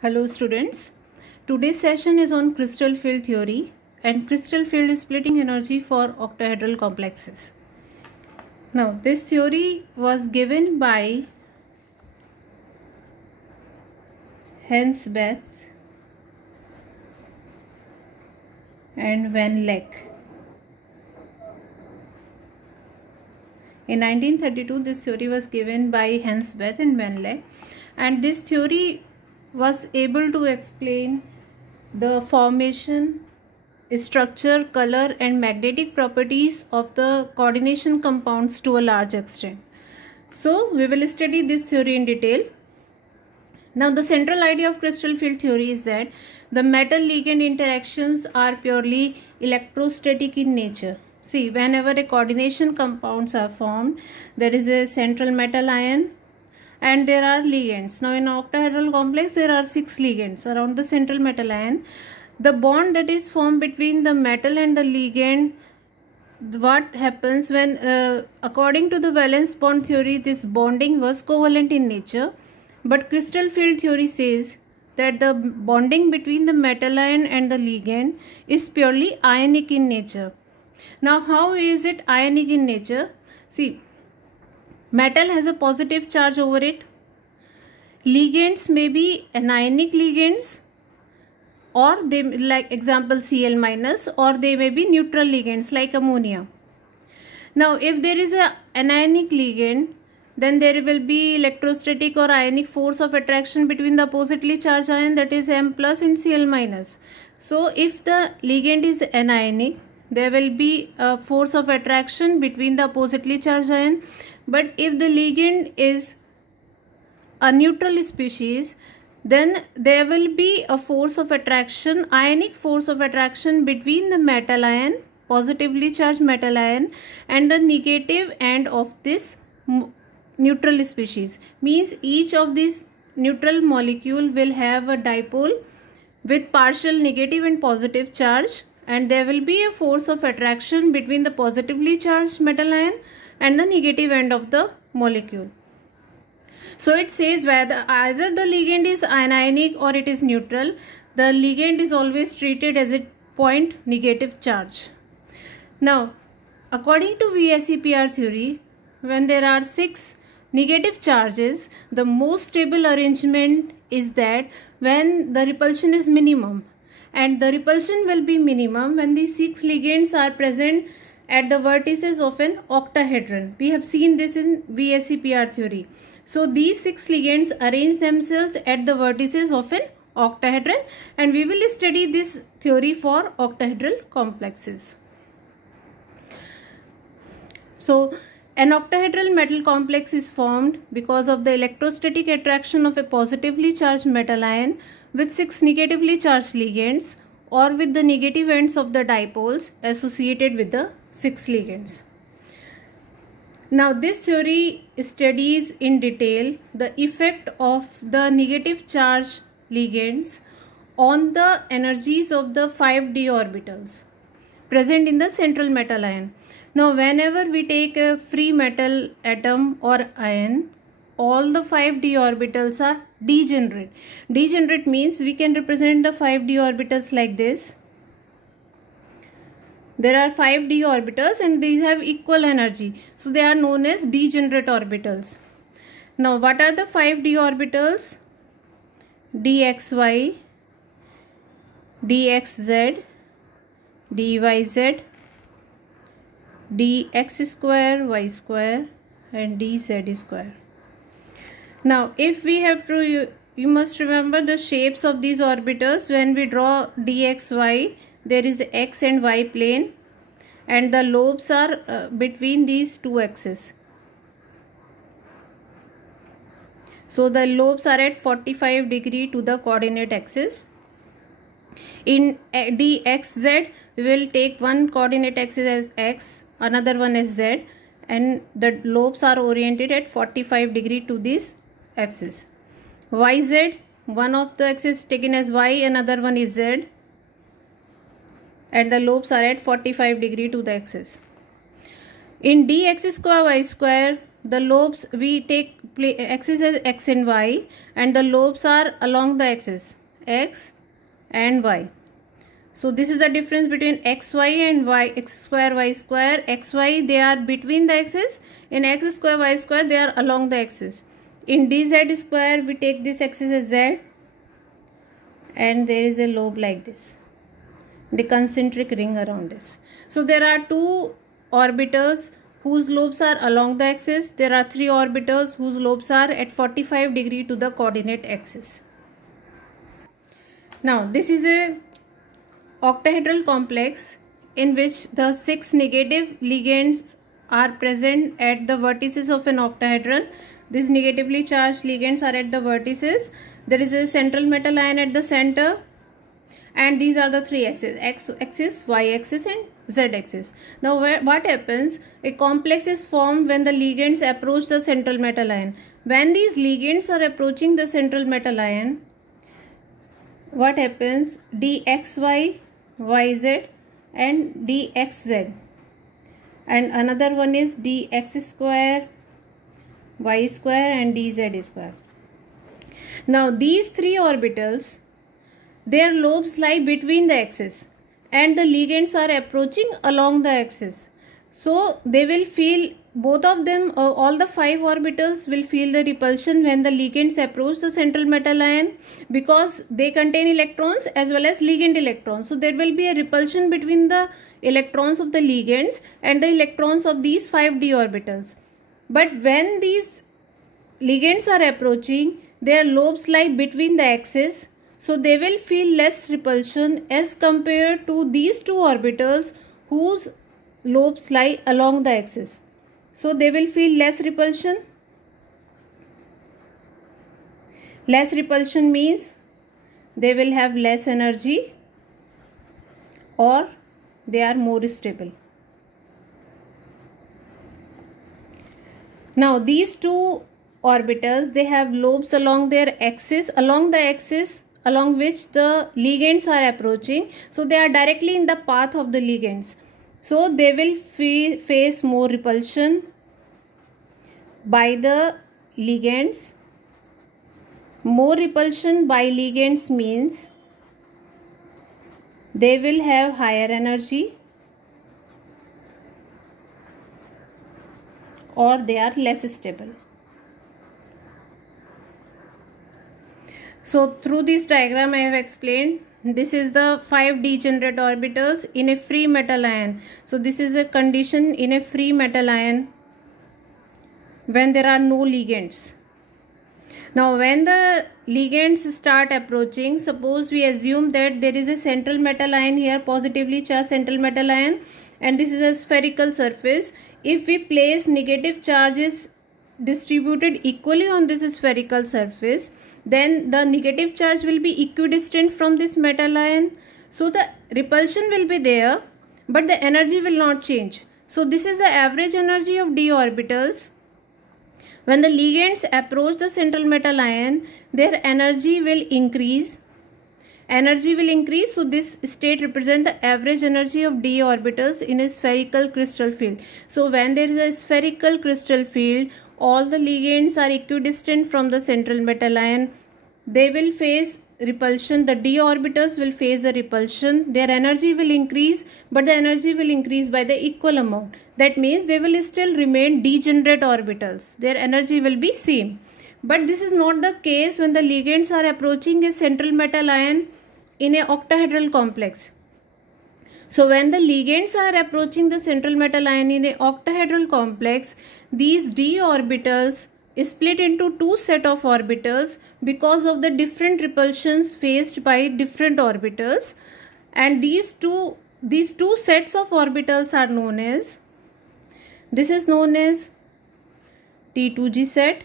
Hello students, today's session is on crystal field theory and crystal field splitting energy for octahedral complexes. Now this theory was given by Hans Bethe and Van Leck. In 1932 this theory was given by Hans Bethe and Van Leck, and this theory was able to explain the formation, structure, color and magnetic properties of the coordination compounds to a large extent. So we will study this theory in detail. Now the central idea of crystal field theory is that the metal ligand interactions are purely electrostatic in nature. See, whenever a coordination compounds are formed, there is a central metal ion and there are ligands. Now in octahedral complex there are 6 ligands around the central metal ion. The bond that is formed between the metal and the ligand, what happens when according to the valence bond theory, this bonding was covalent in nature, but crystal field theory says that the bonding between the metal ion and the ligand is purely ionic in nature. Now how is it ionic in nature? See, metal has a positive charge over it. Ligands may be anionic ligands, or they, like example Cl minus, or they may be neutral ligands like ammonia. Now if there is a anionic ligand, then there will be electrostatic or ionic force of attraction between the oppositely charged ion, that is M plus and Cl minus. So if the ligand is anionic, there will be a force of attraction between the oppositely charged ion. But if the ligand is a neutral species, then there will be a force of attraction, ionic force of attraction between the metal ion, positively charged metal ion, and the negative end of this neutral species. Means each of these neutral molecule will have a dipole with partial negative and positive charge, and there will be a force of attraction between the positively charged metal ion and the negative end of the molecule. So it says whether either the ligand is anionic or it is neutral, the ligand is always treated as a point negative charge. Now according to VSEPR theory, when there are 6 negative charges, the most stable arrangement is that when the repulsion is minimum, and the repulsion will be minimum when these 6 ligands are present at the vertices of an octahedron. We have seen this in VSEPR theory. So these 6 ligands arrange themselves at the vertices of an octahedron, and we will study this theory for octahedral complexes. So an octahedral metal complex is formed because of the electrostatic attraction of a positively charged metal ion with 6 negatively charged ligands, or with the negative ends of the dipoles associated with the 6 ligands. Now this theory studies in detail the effect of the negative charge ligands on the energies of the 5d orbitals present in the central metal ion. Now whenever we take a free metal atom or ion, all the 5d orbitals are degenerate. Degenerate means we can represent the 5d orbitals like this. There are 5d orbitals and these have equal energy, so they are known as degenerate orbitals. Now what are the 5d orbitals? dxy, dxz, dyz, dx square, y square and dz square. Now if we have to, you must remember the shapes of these orbitals. When we draw dxy, there is x and y plane, and the lobes are between these two axes. So the lobes are at 45 degree to the coordinate axis. In dxz, we will take one coordinate axis as x, another one as z, and the lobes are oriented at 45 degree to this axis. yz, one of the axis taken as y, another one is z, and the lobes are at 45 degree to the axis. In dx square y square, the lobes we take axis as x and y, and the lobes are along the axis x and y. So this is the difference between xy and y, x square y square. Xy, they are between the axis. In x square y square, they are along the axis. In dz square, we take this axis as z, and there is a lobe like this, the concentric ring around this. So there are two orbitals whose lobes are along the axis. There are three orbitals whose lobes are at 45 degree to the coordinate axis. Now this is a octahedral complex in which the 6 negative ligands are present at the vertices of an octahedron. These negatively charged ligands are at the vertices. There is a central metal ion at the center, and these are the three axes: x axis, y axis, and z axis. Now what happens? A complex is formed when the ligands approach the central metal ion. When these ligands are approaching the central metal ion, what happens? dxy, yz, and dxz, and another one is dx square, y square, and dz square. Now these three orbitals, their lobes lie between the axes, and the ligands are approaching along the axis. So they will feel, both of them, all the 5 orbitals will feel the repulsion when the ligands approach the central metal ion, because they contain electrons as well as ligand electrons. So there will be a repulsion between the electrons of the ligands and the electrons of these 5 d orbitals. But when these ligands are approaching, their lobes lie between the axes, so they will feel less repulsion as compared to these two orbitals whose lobes lie along the axis. So they will feel less repulsion. Less repulsion means they will have less energy, or they are more stable. Now these two orbitals, they have lobes along their axis, along the axis along which the ligands are approaching. So they are directly in the path of the ligands. So they will face more repulsion by the ligands. More repulsion by ligands means they will have higher energy, or they are less stable. So through this diagram I have explained, this is the 5 degenerate orbitals in a free metal ion. So this is a condition in a free metal ion when there are no ligands. Now when the ligands start approaching, suppose we assume that there is a central metal ion here, positively charged central metal ion, and this is a spherical surface. If we place negative charges distributed equally on this spherical surface, then the negative charge will be equidistant from this metal ion. So the repulsion will be there, but the energy will not change. So this is the average energy of d orbitals. When the ligands approach the central metal ion, their energy will increase. So this state represents the average energy of d orbitals in a spherical crystal field. So when there is a spherical crystal field, all the ligands are equidistant from the central metal ion. They will face repulsion. The d orbitals will face the repulsion. Their energy will increase, but the energy will increase by the equal amount. That means they will still remain degenerate orbitals. Their energy will be same. But this is not the case when the ligands are approaching a central metal ion in a octahedral complex. So when the ligands are approaching the central metal ion in a octahedral complex, these d orbitals split into two set of orbitals because of the different repulsions faced by different orbitals, and these two sets of orbitals are known as, this is known as T2g set.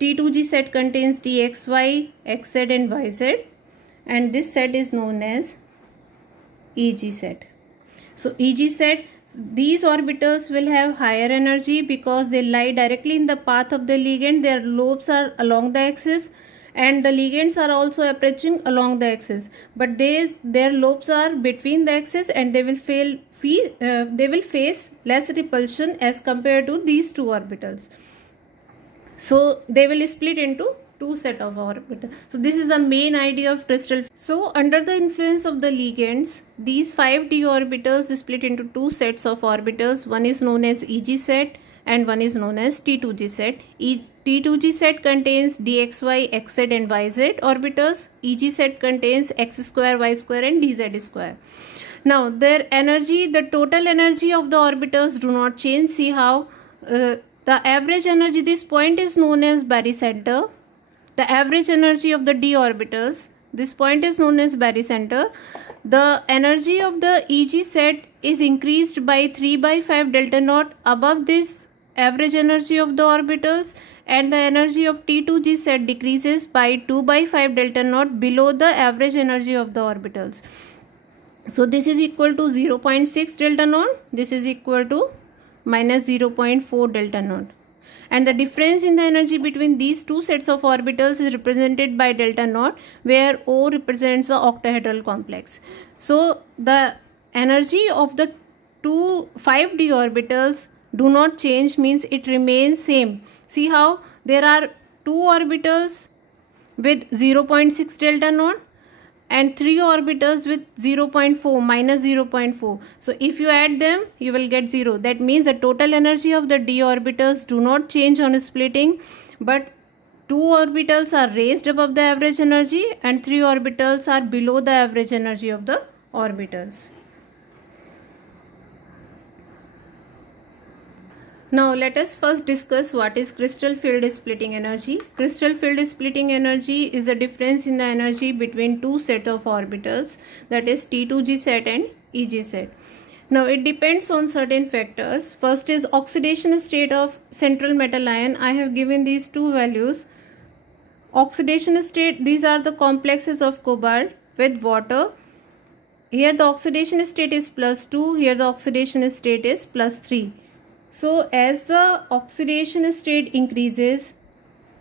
T2g set contains dxy, xz, and yz, and this set is known as EG set. So EG set, these orbitals will have higher energy because they lie directly in the path of the ligand. Their lobes are along the axis, and the ligands are also approaching along the axis, but their lobes are between the axis, and they will face less repulsion as compared to these two orbitals. So they will split into two set of orbitals. So this is the main idea of crystal. So under the influence of the ligands, these 5d orbitals split into two sets of orbitals. One is known as EG set and one is known as T2G set. T2G set contains dxy, xz and yz orbitals. EG set contains x square, y square and dz square. Now their energy, the total energy of the orbitals do not change. See how the average energy, this point is known as barycenter. The average energy of the d orbitals, this point is known as barycenter. The energy of the EG set is increased by 3/5 delta naught above this average energy of the orbitals, and the energy of T2G set decreases by 2/5 delta naught below the average energy of the orbitals. So this is equal to 0.6 delta naught, this is equal to minus 0.4 delta naught, and the difference in the energy between these two sets of orbitals is represented by delta naught, where O represents the octahedral complex. So the energy of the two 5d orbitals do not change, means it remains same. See how there are two orbitals with 0.6 delta naught and 3 orbitals with 0.4 minus 0.4. So if you add them, you will get 0. That means the total energy of the d orbitals do not change on splitting, but 2 orbitals are raised above the average energy and 3 orbitals are below the average energy of the orbitals. Now let us first discuss what is crystal field splitting energy. Crystal field splitting energy is the difference in the energy between two sets of orbitals, that is T2G set and EG set. Now it depends on certain factors. First is oxidation state of central metal ion. I have given these two values. Oxidation state, these are the complexes of cobalt with water. Here the oxidation state is +2, here the oxidation state is +3. So as the oxidation state increases,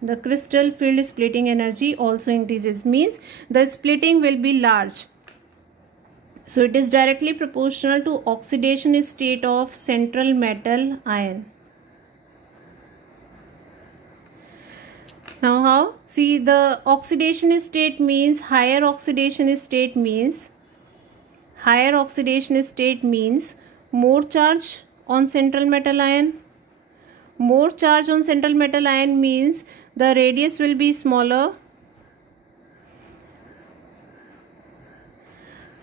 the crystal field splitting energy also increases, means the splitting will be large. So it is directly proportional to oxidation state of central metal ion. Now how? See, the oxidation state means higher oxidation state means more charge on central metal ion. More charge on central metal ion means the radius will be smaller,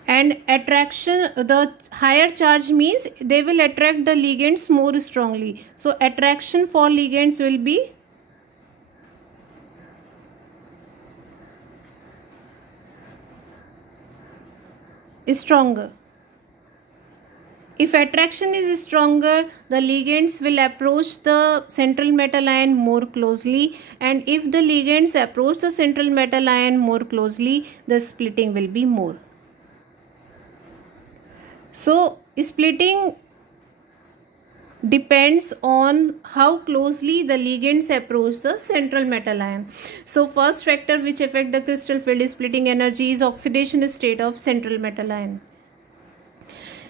and attraction, the higher charge means they will attract the ligands more strongly. So attraction for ligands will be stronger. If attraction is stronger, the ligands will approach the central metal ion more closely, and if the ligands approach the central metal ion more closely, the splitting will be more. So splitting depends on how closely the ligands approach the central metal ion. So first factor which affect the crystal field splitting energy is oxidation state of central metal ion.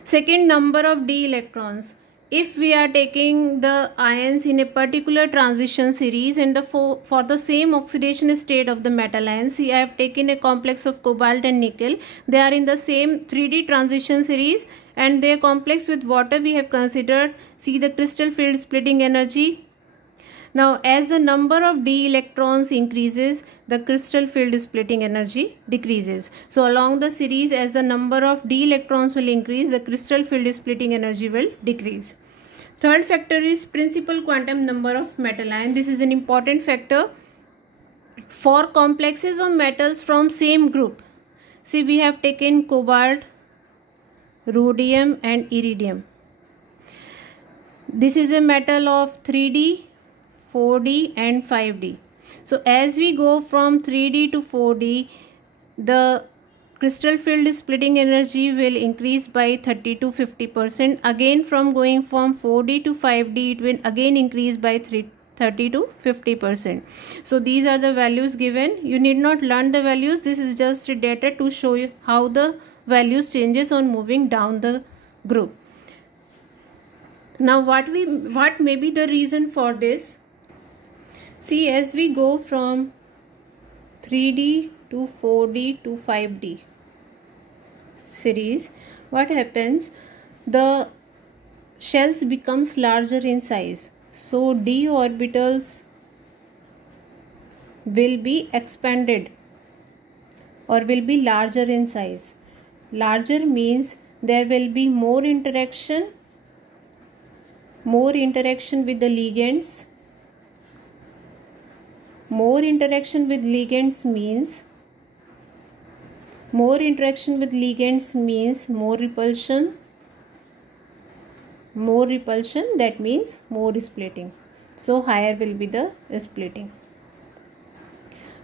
Second, number of d electrons. If we are taking the ions in a particular transition series, and for the same oxidation state of the metal ions, see, I have taken a complex of cobalt and nickel. They are in the same 3D transition series and they are complex with water we have considered. See the crystal field splitting energy. Now as the number of d electrons increases, the crystal field splitting energy decreases. So along the series, as the number of d electrons will increase, the crystal field splitting energy will decrease. Third factor is principal quantum number of metal ion. This is an important factor for complexes of metals from same group. See, we have taken cobalt, rhodium and iridium. This is a metal of 3D, 4D and 5D. So as we go from 3D to 4D, the crystal field splitting energy will increase by 30 to 50%. Again, from going from 4D to 5D, it will again increase by 30 to 50%. So these are the values given. You need not learn the values. This is just data to show you how the values changes on moving down the group. Now what may be the reason for this? See, as we go from 3D to 4D to 5D series, what happens? The shells becomes larger in size. So d orbitals will be expanded or will be larger in size. Larger means there will be more interaction with the ligands. More interaction with ligands means more repulsion. More repulsion, that means more splitting. So higher will be the splitting.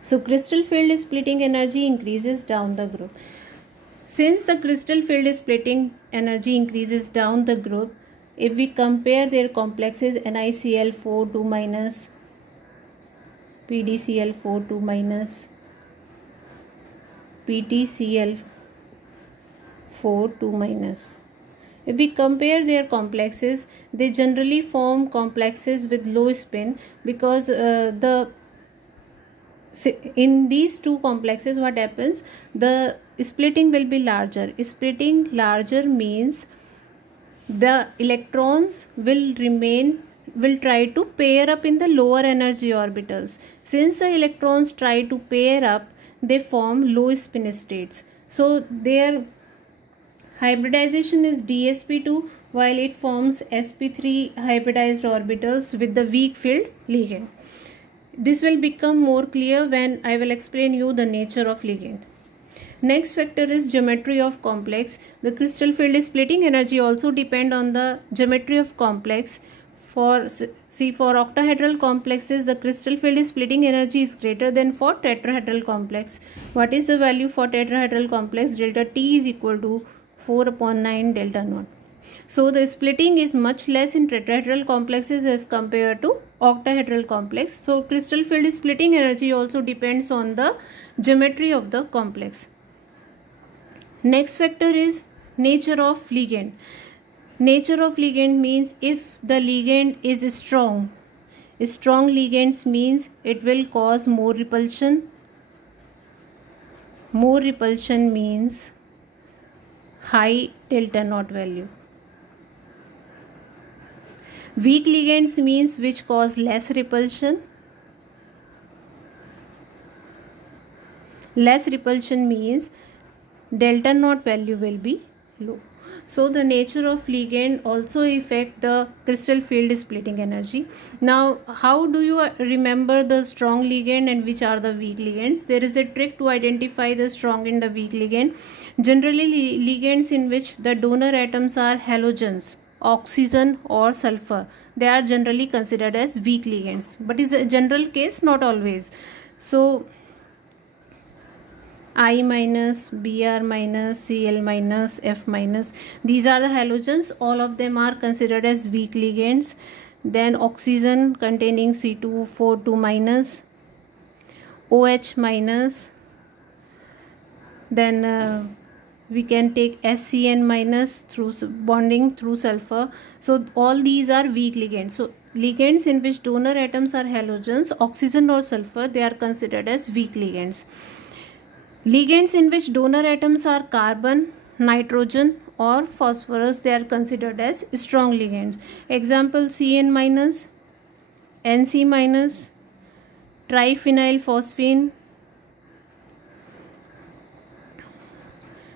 So crystal field splitting energy increases down the group. Since the crystal field splitting energy increases down the group, if we compare their complexes NiCl4 2 minus, PdCl4 2 minus, PtCl4 2 minus. If we compare their complexes, they generally form complexes with low spin, because in these two complexes what happens, the splitting will be larger. Splitting larger means the electrons will try to pair up in the lower energy orbitals. Since the electrons try to pair up, they form low spin states. So their hybridization is dsp2, while it forms sp3 hybridized orbitals with the weak field ligand. This will become more clear when I will explain you the nature of ligand. Next factor is geometry of complex. The crystal field splitting energy also depend on the geometry of complex. For octahedral complexes, the crystal field splitting energy is greater than for tetrahedral complex. What is the value for tetrahedral complex? Delta T is equal to 4/9 delta naught. So the splitting is much less in tetrahedral complexes as compared to octahedral complex. So crystal field splitting energy also depends on the geometry of the complex. Next factor is nature of ligand. Nature of ligand means if the ligand is strong. Strong ligands means it will cause more repulsion. More repulsion means high delta naught value. Weak ligands means which cause less repulsion. Less repulsion means delta naught value will be low. So the nature of ligand also affect the crystal field splitting energy. Now how do you remember the strong ligand and which are the weak ligands? There is a trick to identify the strong and the weak ligand. Generally ligands in which the donor atoms are halogens, oxygen or sulfur, they are generally considered as weak ligands, but is a general case, not always. So I minus, Br minus, Cl minus, F minus, these are the halogens. All of them are considered as weak ligands. Then oxygen containing C2 2 minus, OH minus, then we can take SCN minus through bonding through sulfur. So all these are weak ligands. So ligands in which donor atoms are halogens, oxygen or sulfur, they are considered as weak ligands. Ligands in which donor atoms are carbon, nitrogen or phosphorus, they are considered as strong ligands. Example, CN minus, NC minus, triphenyl phosphine,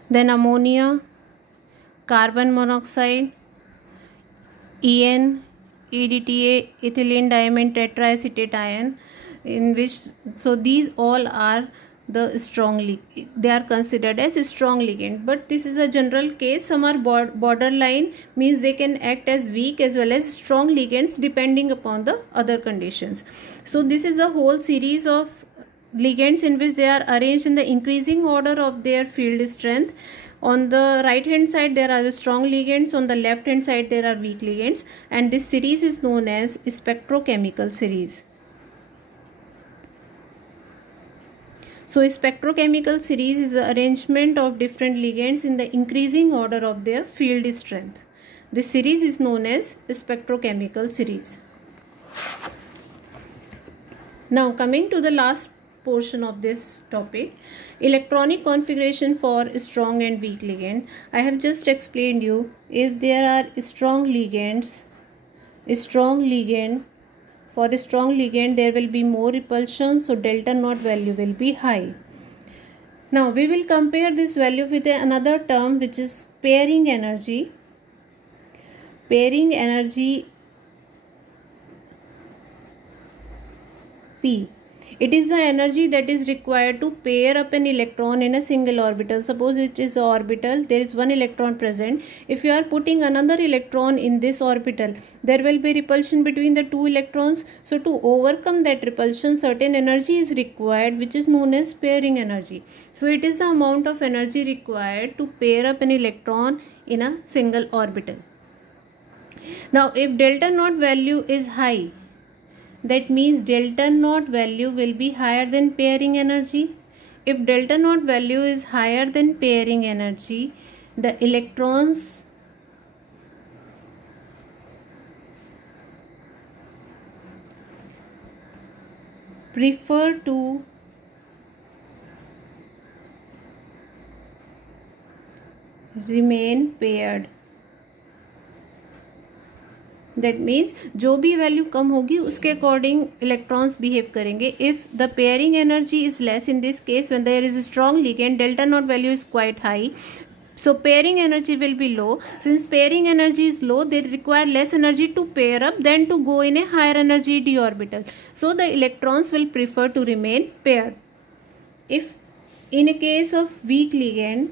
then ammonia, carbon monoxide, EN, EDTA, ethylene diamine tetraacetate ion, in which, so these all are the strong they are considered as a strong ligand, but this is a general case. Some are borderline, means they can act as weak as well as strong ligands depending upon the other conditions. So this is the whole series of ligands in which they are arranged in the increasing order of their field strength. On the right hand side there are the strong ligands, on the left hand side there are weak ligands, and this series is known as spectrochemical series. So spectrochemical series is the arrangement of different ligands in the increasing order of their field strength. This series is known as spectrochemical series. Now coming to the last portion of this topic, electronic configuration for strong and weak ligand. I have just explained you, if there are strong ligand, for a strong ligand there will be more repulsion, so delta naught value will be high. Now we will compare this value with another term, which is pairing energy. Pairing energy P. It is the energy that is required to pair up an electron in a single orbital. Suppose it is an orbital, there is one electron present. If you are putting another electron in this orbital, there will be repulsion between the two electrons. So to overcome that repulsion, certain energy is required, which is known as pairing energy. So it is the amount of energy required to pair up an electron in a single orbital. Now if delta naught value is high, that means delta naught value will be higher than pairing energy. If delta naught value is higher than pairing energy, the electrons prefer to remain paired. That means जो भी value कम होगी उसके according electrons behave करेंगे. If the pairing energy is less, in this case when there is a strong ligand, delta not value is quite high, so pairing energy will be low. Since pairing energy is low, they require less energy to pair up than to go in a higher energy d orbital, so the electrons will prefer to remain paired. If in a case of weak ligand,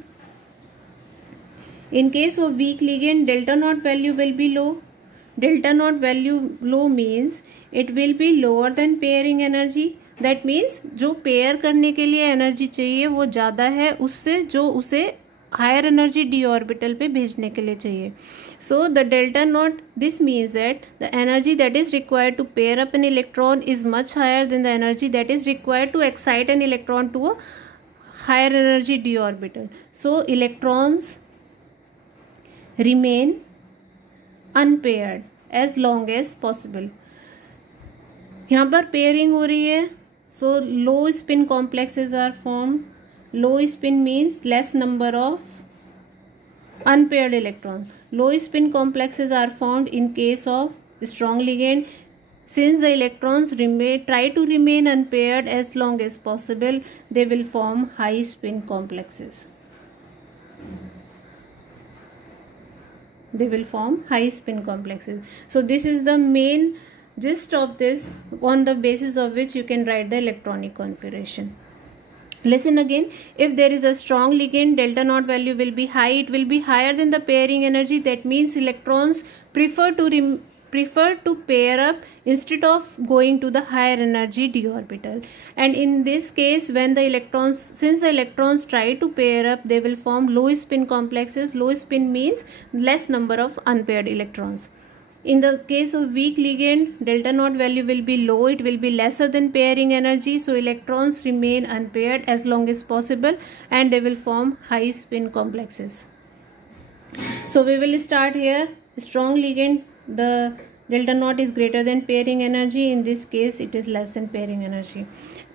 delta naught value will be low. Delta naught value low means it will be lower than pairing energy. That means जो pair करने के लिए energy चाहिए वो ज़्यादा है उससे जो उसे हायर एनर्जी डी ऑर्बिटल पे भेजने के लिए चाहिए. So the delta not, this means that the energy that is required to pair up an electron is much higher than the energy that is required to excite an electron to a higher energy d orbital. So electrons remain unpaired as long as possible. यहाँ पर pairing हो रही है, so low spin complexes are formed. Low spin means less number of unpaired electrons. Low spin complexes are formed in case of strong ligand. Since the electrons try to remain unpaired as long as possible, they will form high spin complexes. So this is the main gist of this, on the basis of which you can write the electronic configuration. Listen again. If there is a strong ligand, delta naught value will be high. It will be higher than the pairing energy. That means electrons prefer to pair up instead of going to the higher energy d orbital. And in this case, when since the electrons try to pair up, they will form low spin complexes. Low spin means less number of unpaired electrons. In the case of weak ligand, delta naught value will be low. It will be lesser than pairing energy, so electrons remain unpaired as long as possible and they will form high spin complexes. So we will start here. Strong ligand, the delta naught is greater than pairing energy. In this case, it is less than pairing energy.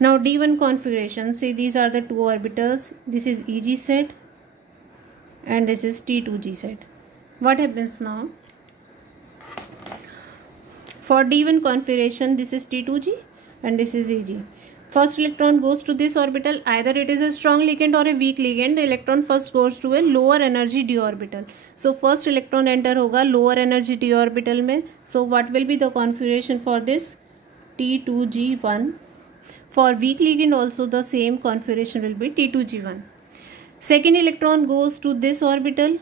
Now D1 configuration. See, these are the two orbitals. This is EG set and this is T2G set. What happens now? For D1 configuration, this is T2G and this is EG. First electron goes to this orbital. Either it is a strong ligand or a weak ligand. The electron first goes to a lower energy d orbital. So first electron enter होगा lower energy d orbital में. So what will be the configuration for this? T2G1. For weak ligand also the same configuration will be T2G1. Second electron goes to this orbital.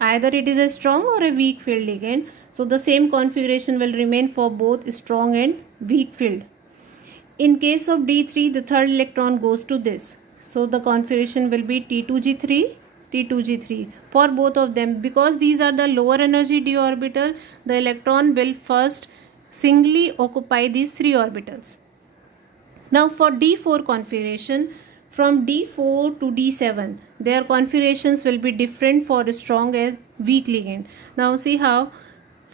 Either it is a strong or a weak field ligand. So the same configuration will remain for both strong and weak field. In case of D3, the third electron goes to this. So the configuration will be T2G3, T2G3 for both of them. Because these are the lower energy d orbital, the electron will first singly occupy these three orbitals. Now for D4 configuration, from D4 to D7, their configurations will be different for strong and weak ligand. Now see how.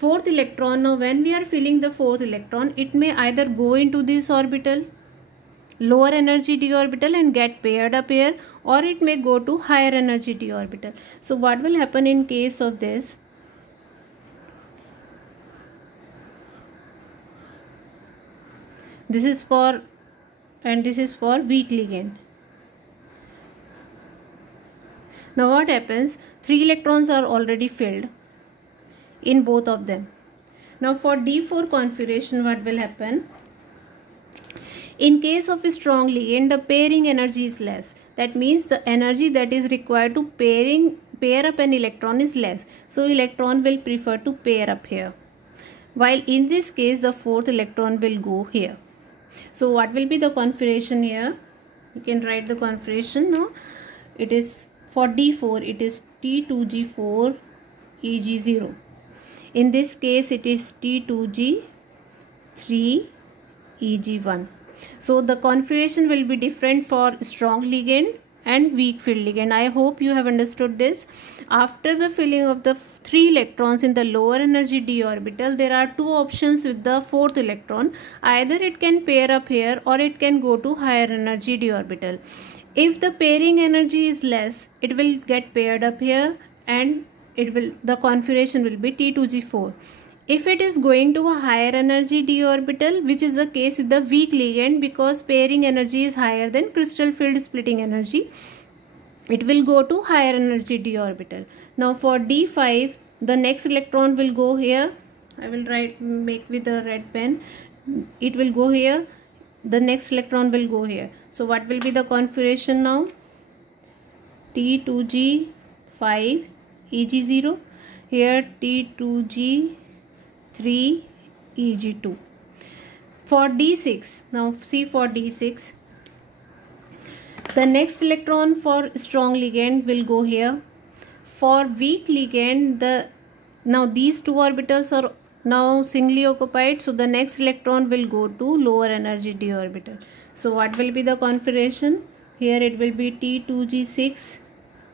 Fourth electron, now when we are filling the fourth electron, it may either go into this orbital lower energy d orbital and get paired up here, or it may go to higher energy d orbital. So what will happen in case of this? This is for, and this is for weak ligand. Now what happens? 3 electrons are already filled in both of them. Now for D4 configuration, what will happen? In case of a strong ligand, the pairing energy is less. That means the energy that is required to pair up an electron is less. So electron will prefer to pair up here. While in this case, the 4th electron will go here. So what will be the configuration here? You can write the configuration now. It is for D4, it is T2G4 Eg0. In this case, it is T2G3 Eg1. So the configuration will be different for strong ligand and weak field ligand. I hope you have understood this. After the filling of the 3 electrons in the lower energy d orbital, there are 2 options with the 4th electron. Either it can pair up here or it can go to higher energy d orbital. If the pairing energy is less, it will get paired up here and the configuration will be T2G4. If it is going to a higher energy d orbital, which is the case with the weak ligand, because pairing energy is higher than crystal field splitting energy, it will go to higher energy d orbital. Now for D5, the next electron will go here. I will make with a red pen. It will go here. The next electron will go here. So what will be the configuration now? T2G5 Eg0. Here T2G3 Eg2. For D6, now see for D6, the next electron for strong ligand will go here. For weak ligand, now these 2 orbitals are now singly occupied, so the next electron will go to lower energy d orbital. So what will be the configuration? Here it will be T2G6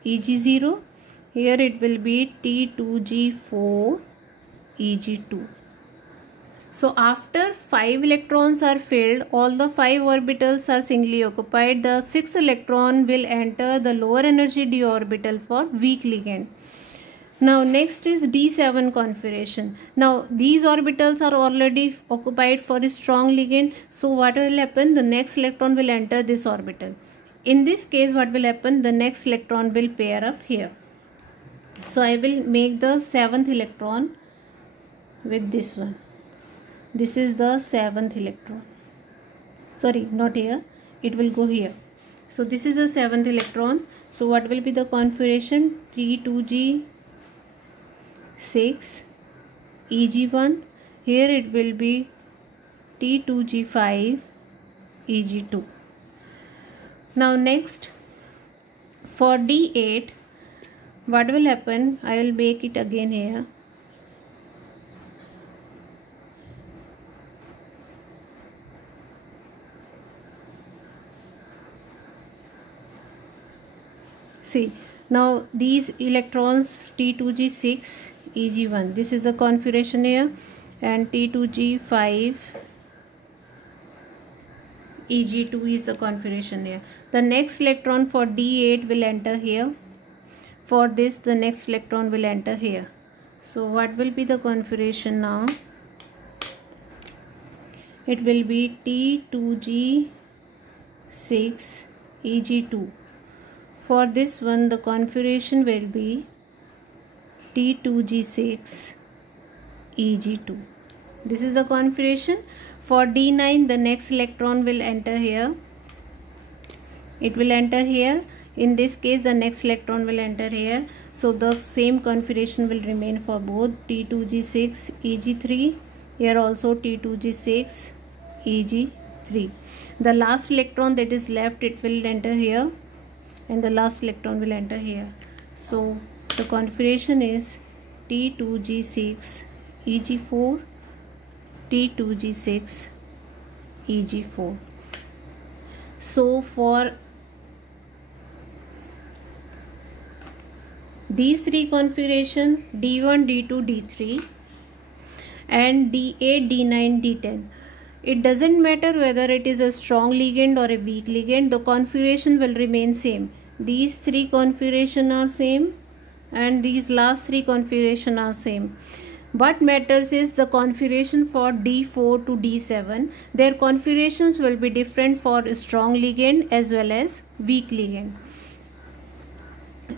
Eg0. Here it will be T2G4 Eg2. So after 5 electrons are filled, all the 5 orbitals are singly occupied. The 6th electron will enter the lower energy d orbital for weak ligand. Now next is D7 configuration. Now these orbitals are already occupied for a strong ligand. So what will happen? The next electron will enter this orbital. In this case, what will happen? The next electron will pair up here. So I will make the 7th electron with this one. This is the 7th electron. Sorry, not here. It will go here. So this is the 7th electron. So what will be the configuration? T2G6 Eg1. Here it will be T2G5 Eg2. Now next, for D8, what will happen? I will make it again here. See, now these electrons T2G6 Eg1, this is the configuration here, and T2G5 Eg2 is the configuration here. The next electron for D8 will enter here. For this, the next electron will enter here. So what will be the configuration now? It will be T2G6 Eg2. For this one, the configuration will be T2G6 Eg2. This is the configuration. For D9, the next electron will enter here. It will enter here. In this case, the next electron will enter here. So the same configuration will remain for both T2G6 Eg3. Here also T2G6 Eg3. The last electron that is left, it will enter here, and the last electron will enter here. So the configuration is T2G6 Eg4, T2G6 Eg4. So for these 3 configuration, D1, D2, D3 and D8, D9, D10, it doesn't matter whether it is a strong ligand or a weak ligand, the configuration will remain same. These three configuration are same and these last three configuration are same. What matters is the configuration for D4 to D7. Their configurations will be different for strong ligand as well as weak ligand.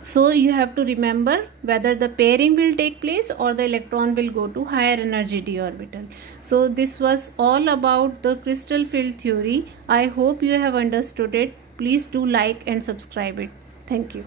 So you have to remember whether the pairing will take place or the electron will go to higher energy d orbital. So this was all about the crystal field theory. I hope you have understood it. Please do like and subscribe it. Thank you.